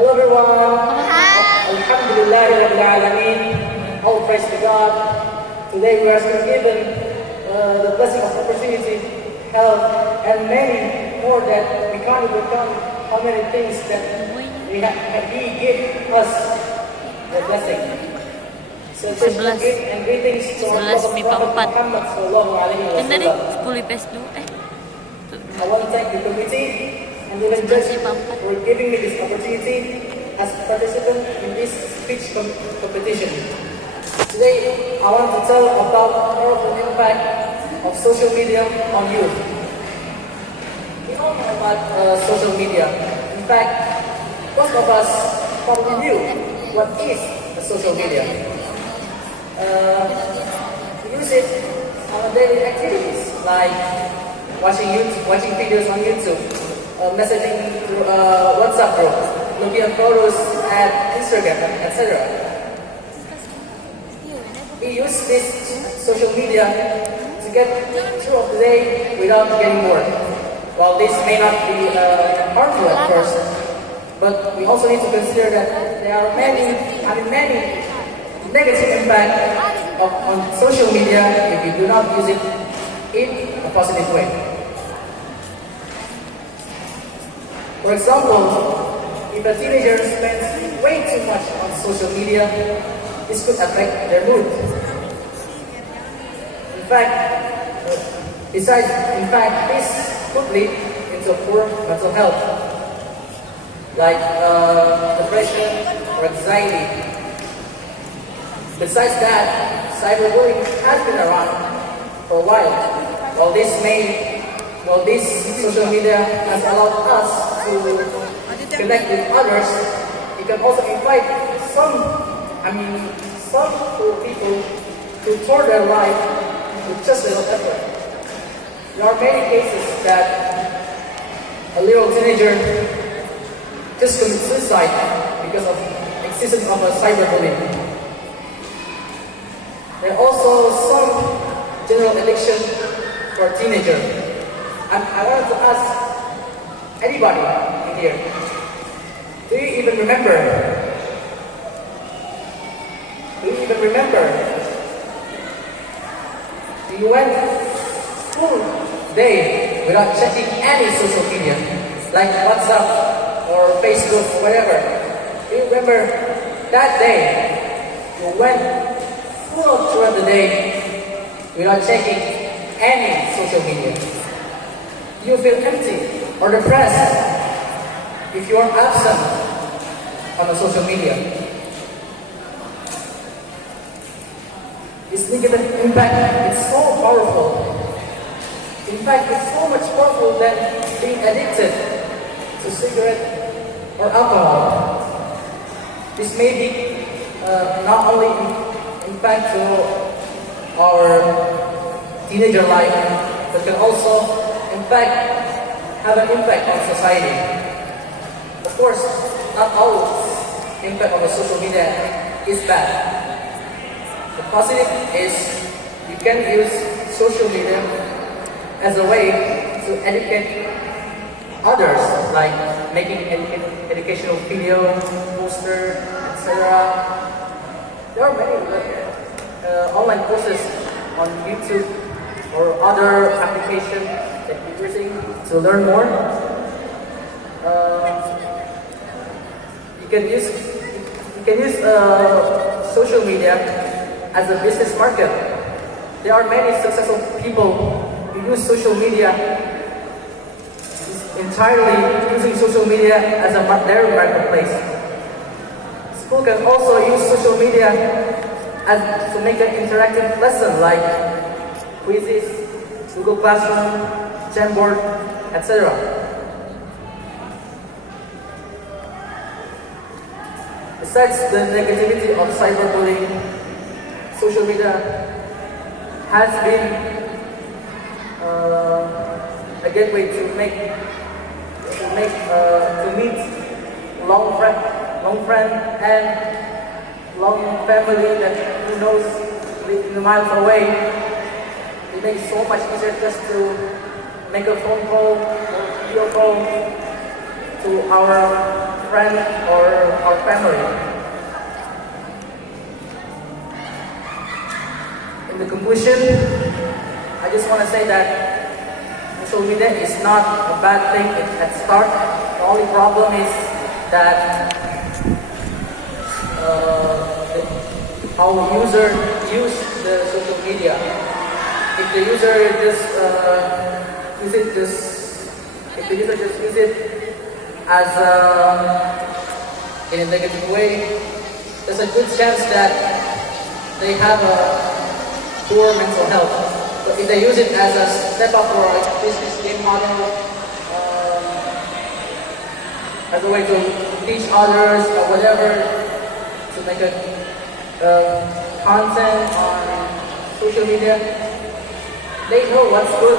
Hello everyone. Hi. Alhamdulillah Rabbil Alameen. All praise to God. Today we are still given the blessing of opportunity, health, and many more that we can't overcome. How many things that He gave us the blessing. So just greet and greetings to our Prophet Muhammad sallallahu alaihi wasallam. I want to thank the committee and even judge for giving me this opportunity as a participant in this speech competition. Today, I want to tell about the powerful impact of social media on youth. We all know about social media. In fact, most of us probably knew what is the social media. We use it on daily activities like watching videos on YouTube, messaging through WhatsApp group, looking at photos at Instagram, etc. We use this social media to get through of the day without getting bored. While this may not be harmful at first, but we also need to consider that there are many negative impact on social media if you do not use it in a positive way. For example, if a teenager spends way too much on social media, this could affect their mood. In fact, this could lead into poor mental health, like depression or anxiety. Besides that, cyberbullying has been around for a while. While this social media has allowed us to connect with others, you can also invite some people to tour their life with just a little effort. There are many cases that a little teenager just commits suicide because of existence of a cyberbullying. There are also some general addiction for teenagers. And I wanted to ask anybody in here, do you even remember? You went full day without checking any social media, like WhatsApp or Facebook, whatever. Do you remember that day you went full throughout the day without checking any social media? You feel empty or depressed if you are absent on the social media. This negative impact is so powerful. In fact, it's so much powerful than being addicted to cigarette or alcohol. This may be not only impact to our teenager life, but can also have an impact on society. Of course, not all impact on the social media is bad. The positive is you can use social media as a way to educate others, like making educational video, poster, etc. There are many online courses on YouTube or other applications that you're using to learn more. You can use social media as a business market. There are many successful people who use social media entirely using social media as their marketplace. School can also use social media to make an interactive lesson like quizzes, Google Classroom, Jamboard, etc. Besides the negativity of cyberbullying, social media has been a gateway to meet long friend and long family that who knows live miles away. It makes it so much easier just to make a phone call or video call to our friend or our family. In the conclusion, I just want to say that social media is not a bad thing at start. The only problem is that how user use the social media. If the user just use it as in a negative way, there's a good chance that they have a poor mental health. But if they use it as a step up or a business game model, as a way to teach others or whatever, to make a content on social media, they know what's good,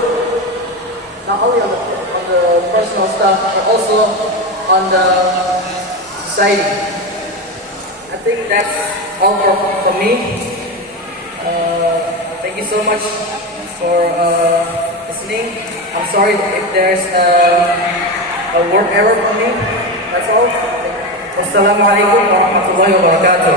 not only on the personal stuff, but also on the society. I think that's all for me. Thank you so much for listening. I'm sorry if there's a word error for me. That's all. Wassalamualaikum warahmatullahi wabarakatuh.